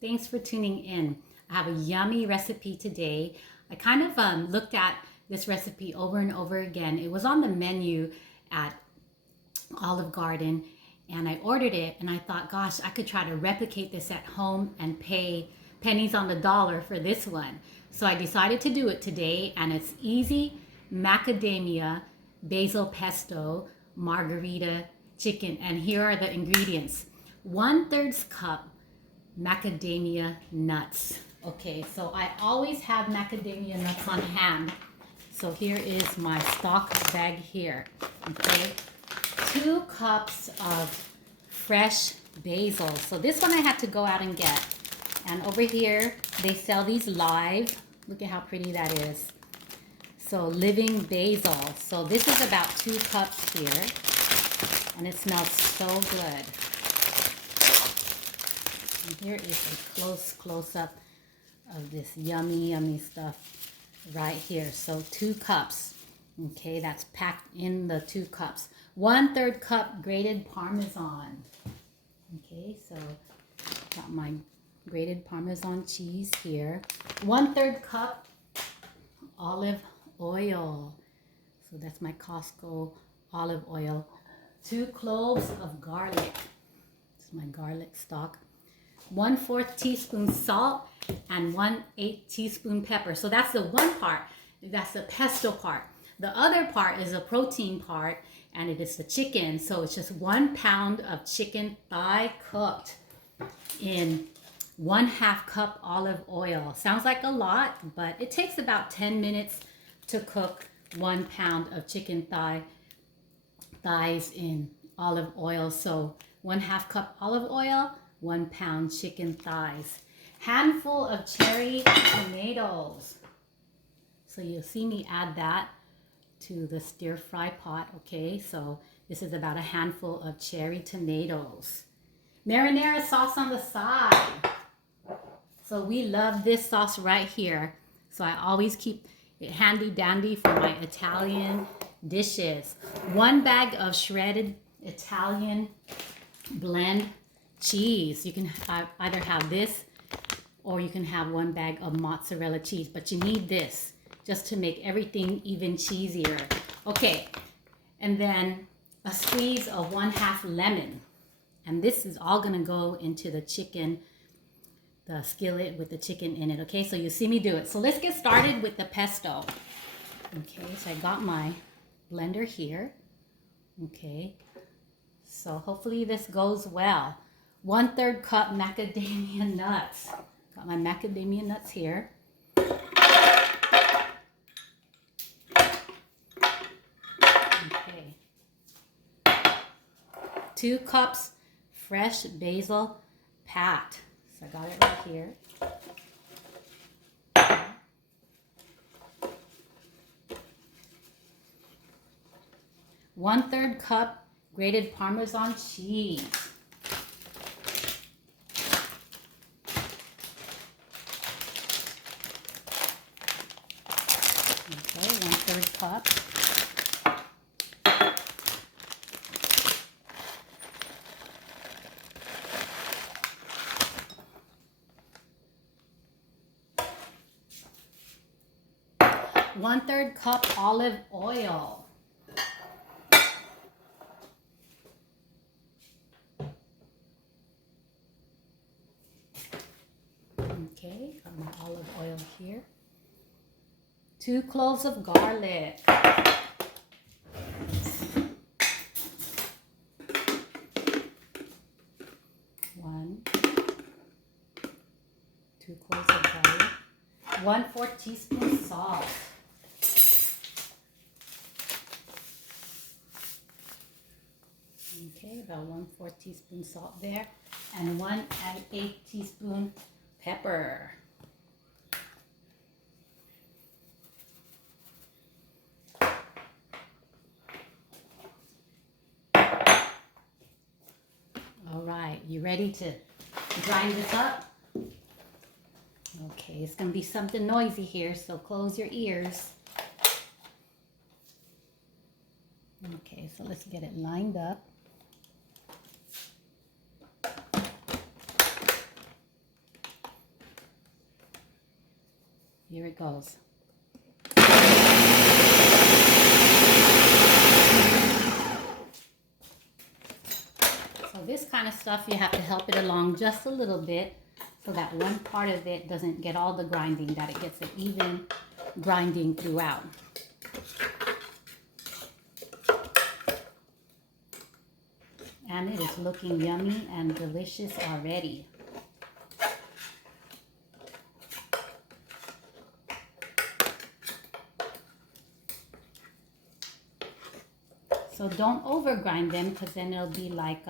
Thanks for tuning in. I have a yummy recipe today. I kind of looked at this recipe over and over again. It was on the menu at Olive Garden and I ordered it and I thought, gosh, I could try to replicate this at home and pay pennies on the dollar for this one. So I decided to do it today, and it's easy macadamia basil pesto margherita chicken. And here are the ingredients: 1/3 cup macadamia nuts. Okay, so I always have macadamia nuts on hand. So here is my stock bag here. Okay, 2 cups of fresh basil. So this one I had to go out and get. And over here, they sell these live. Look at how pretty that is. So living basil. So this is about 2 cups here. And it smells so good. And here is a close up of this yummy stuff right here. So 2 cups. Okay, that's packed in the 2 cups. 1/3 cup grated parmesan. Okay, so got my grated parmesan cheese here. 1/3 cup olive oil. So that's my Costco olive oil. 2 cloves of garlic. This is my garlic stock. 1/4 teaspoon salt and 1/8 teaspoon pepper. So that's the one part. That's the pesto part. The other part is the protein part, and it is the chicken. So it's just 1 pound of chicken thigh cooked in 1/2 cup olive oil. Sounds like a lot, but it takes about 10 minutes to cook 1 pound of chicken thighs in olive oil. So 1/2 cup olive oil, 1 pound chicken thighs. Handful of cherry tomatoes. So you'll see me add that to the stir fry pot. Okay, so this is about a handful of cherry tomatoes. Marinara sauce on the side. So we love this sauce right here. So I always keep it handy dandy for my Italian dishes. 1 bag of shredded Italian blend cheese. You can either have this or you can have 1 bag of mozzarella cheese, but you need this just to make everything even cheesier. Okay, and then a squeeze of 1/2 lemon. And this is all gonna go into the chicken, the skillet with the chicken in it. Okay, so you see me do it. So let's get started with the pesto. Okay, so I got my blender here. Okay, so hopefully this goes well. 1/3 cup macadamia nuts. Got my macadamia nuts here. Okay. 2 cups fresh basil pat. So I got it right here. One-third cup grated Parmesan cheese. Okay, 1/3 cup. One-third cup olive oil. Okay, got my olive oil here. 2 cloves of garlic. 2 cloves of garlic. 1/4 teaspoon salt. Okay, about 1/4 teaspoon salt there, and 1/8 teaspoon pepper. All right, you ready to grind this up? Okay, it's gonna be something noisy here, so close your ears. Okay, so let's get it lined up. Here it goes. So this kind of stuff, you have to help it along just a little bit so that one part of it doesn't get all the grinding, that it gets an even grinding throughout. And it is looking yummy and delicious already. So don't over grind them, because then it'll be like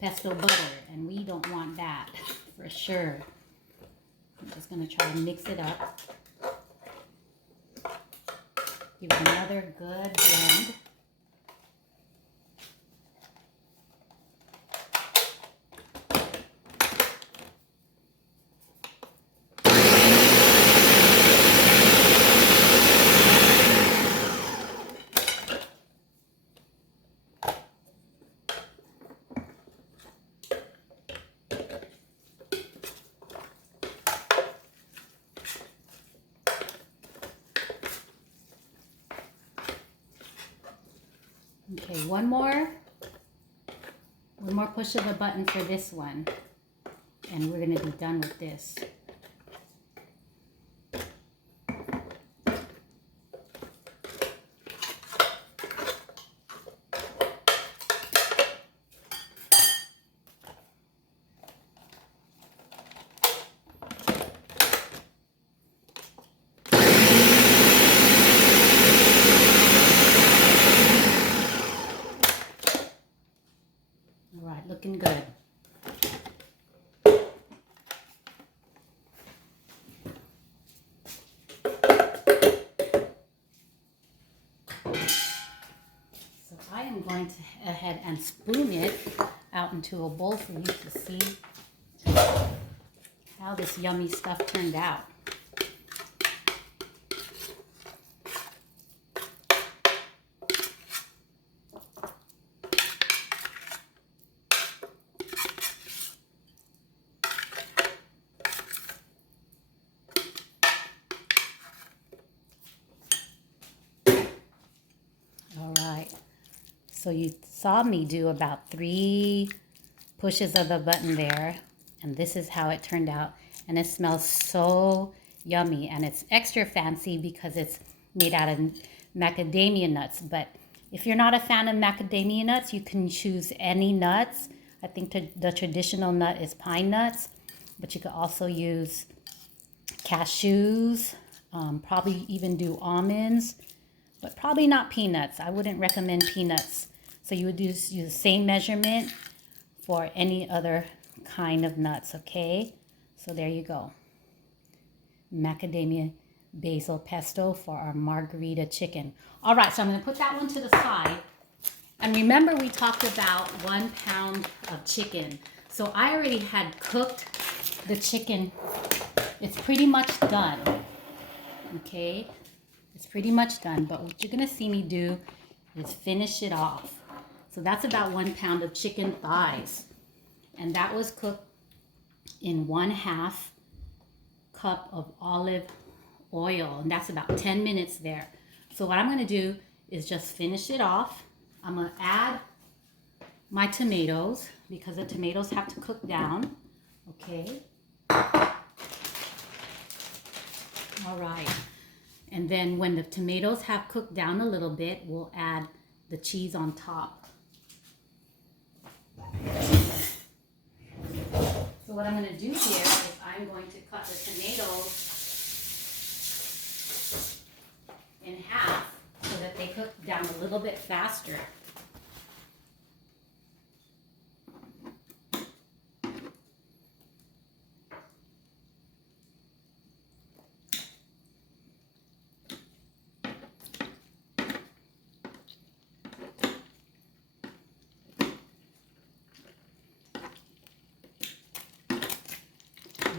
pesto butter, and we don't want that for sure. I'm just going to try to mix it up. Give it another good blend. Okay, one more push of the button for this one, and we're going to be done with this. All right, looking good. So I am going to go ahead and spoon it out into a bowl for you to see how this yummy stuff turned out. All right, so you saw me do about 3 pushes of the button there, and this is how it turned out, and it smells so yummy, and it's extra fancy because it's made out of macadamia nuts. But if you're not a fan of macadamia nuts, you can choose any nuts. I think the traditional nut is pine nuts, but you could also use cashews, probably even do almonds, but probably not peanuts. I wouldn't recommend peanuts. So you would use the same measurement for any other kind of nuts, okay? So there you go. Macadamia basil pesto for our margherita chicken. All right, so I'm gonna put that one to the side. And remember, we talked about 1 pound of chicken. So I already had cooked the chicken. It's pretty much done, okay? It's pretty much done, but what you're gonna see me do is finish it off. So that's about 1 pound of chicken thighs. And that was cooked in 1/2 cup of olive oil. And that's about 10 minutes there. So what I'm gonna do is just finish it off. I'm gonna add my tomatoes because the tomatoes have to cook down, okay? All right. And then when the tomatoes have cooked down a little bit, we'll add the cheese on top. So what I'm going to do here is I'm going to cut the tomatoes in half so that they cook down a little bit faster.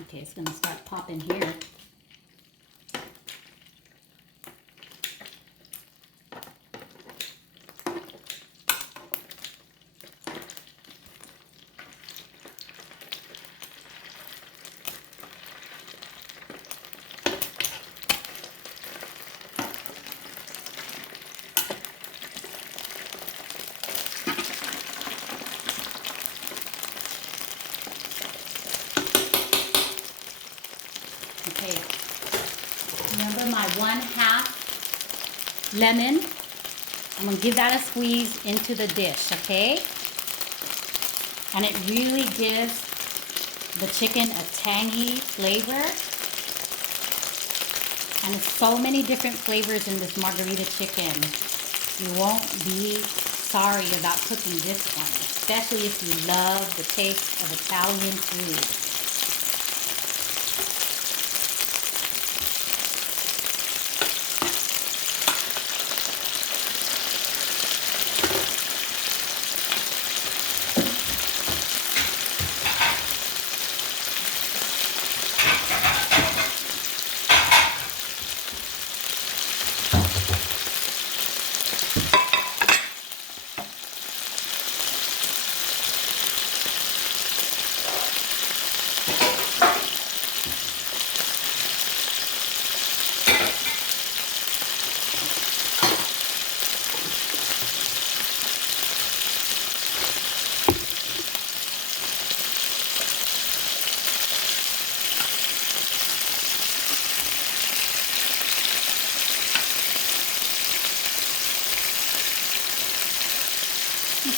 Okay, it's going to start popping here. 1/2 lemon. I'm gonna give that a squeeze into the dish, okay? And it really gives the chicken a tangy flavor. And there's so many different flavors in this margherita chicken. You won't be sorry about cooking this one, especially if you love the taste of Italian food.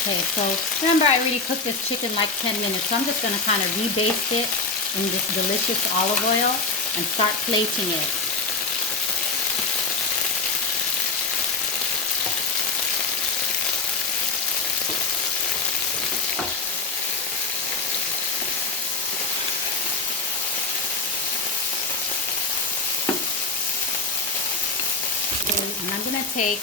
Okay, so remember I already cooked this chicken like 10 minutes, so I'm just going to kind of rebaste it in this delicious olive oil and start plating it. Okay, and I'm going to take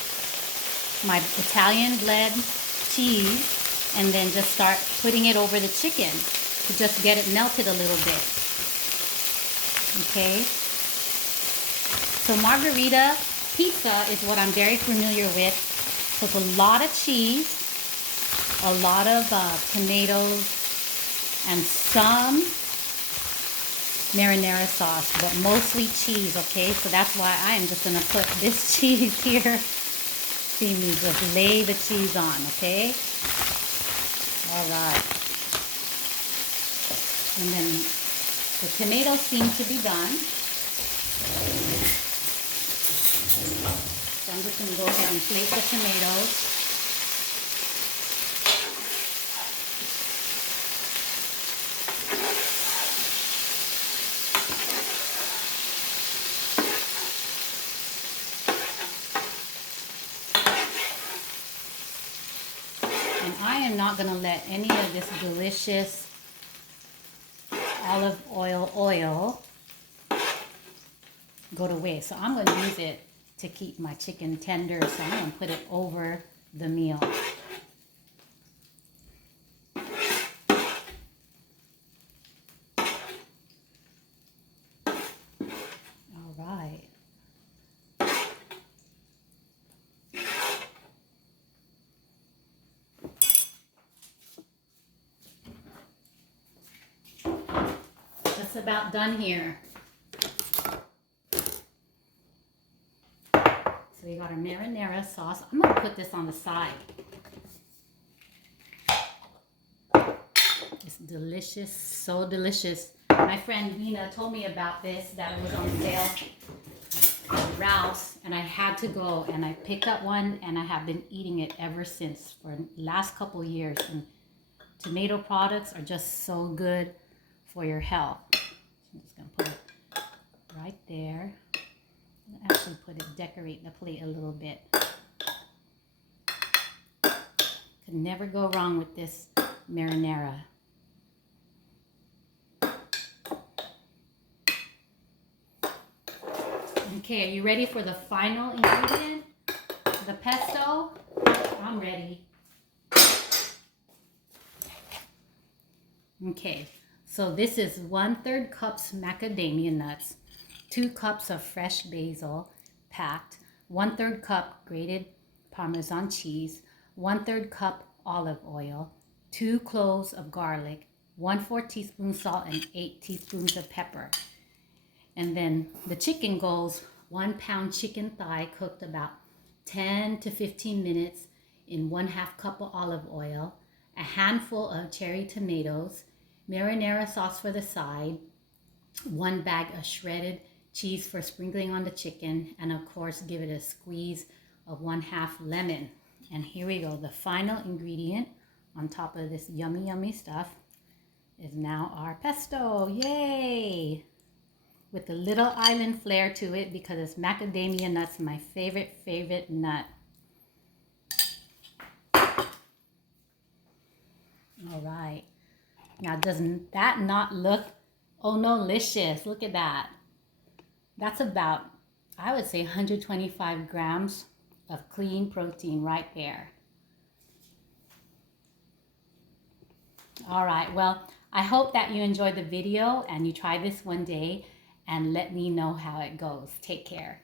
my Italian blend cheese and then just start putting it over the chicken to just get it melted a little bit. Okay, so margherita pizza is what I'm very familiar with. So it's a lot of cheese, a lot of tomatoes, and some marinara sauce, but mostly cheese. Okay, so that's why I am just gonna put this cheese here. See me just lay the cheese on, okay? All right. And then the tomatoes seem to be done. So I'm just going to go ahead and plate the tomatoes. And I am not going to let any of this delicious olive oil go to waste. So I'm going to use it to keep my chicken tender. So I'm going to put it over the meal. All right. Just about done here. So we got our marinara sauce. I'm going to put this on the side. It's delicious, so delicious. My friend Nina told me about this, that it was on sale at Ralph's, and I had to go and I picked up one and I have been eating it ever since for the last couple years. And tomato products are just so good for your health. I'm just going to put it right there. Actually decorate the plate a little bit. Could never go wrong with this marinara. Okay, are you ready for the final ingredient? The pesto? I'm ready. Okay, so this is 1/3 cups macadamia nuts, 2 cups of fresh basil packed, 1/3 cup grated parmesan cheese, 1/3 cup olive oil, 2 cloves of garlic, 1/4 teaspoon salt, and 8 teaspoons of pepper. And then the chicken goes 1 pound chicken thigh cooked about 10 to 15 minutes in 1/2 cup of olive oil, a handful of cherry tomatoes, marinara sauce for the side, 1 bag of shredded cheese for sprinkling on the chicken, and of course give it a squeeze of 1/2 lemon. And here we go. The final ingredient on top of this yummy, yummy stuff is now our pesto. Yay! With a little island flair to it because it's macadamia nuts, my favorite nut. All right. Now, doesn't that not look, oh no, licious? Look at that. That's about, I would say, 125 grams of clean protein right there. All right, well, I hope that you enjoyed the video and you try this one day and let me know how it goes. Take care.